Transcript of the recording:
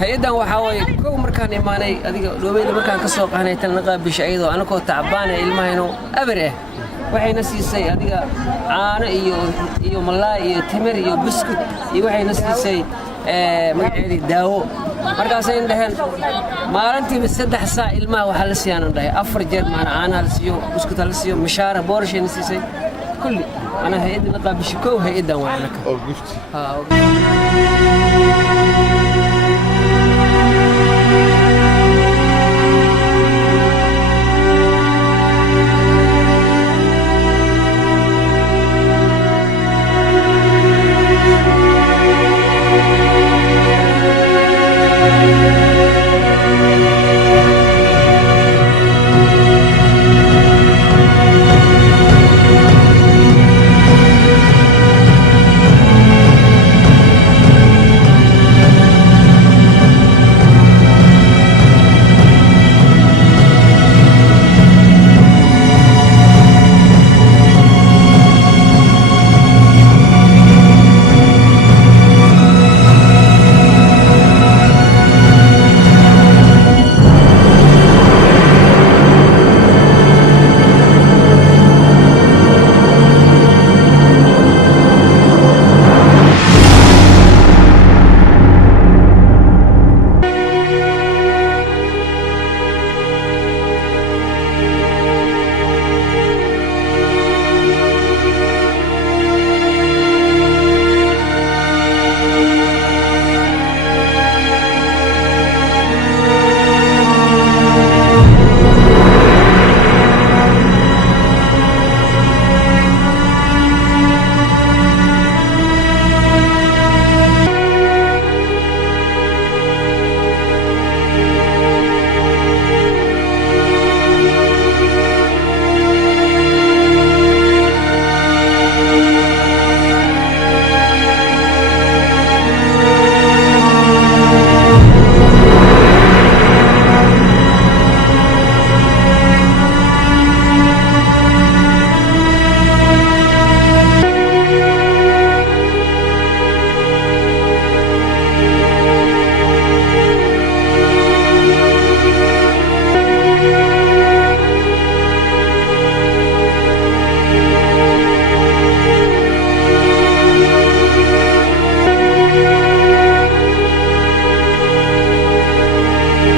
hay-adan waxaa waaye kow markaan imaanay adiga dhoobeyda markaan ka soo qahnay tan naqaabish ayadoo anakoo tacbaanay ilmahayno aber ah waxayna siisay adiga caano iyo malaay iyo timir iyo biskud iyo waxayna siisay magaceedii daawo markaasay dhaheen maalintii 3 saac ilmaha waxa la siiyaan dhahay 4 jeer maana caanaha la siiyo biskud la siiyo mishaara boorashayna siisay kulli ana hay-adan naqaabish kow hay-adan waa anaka oo gifti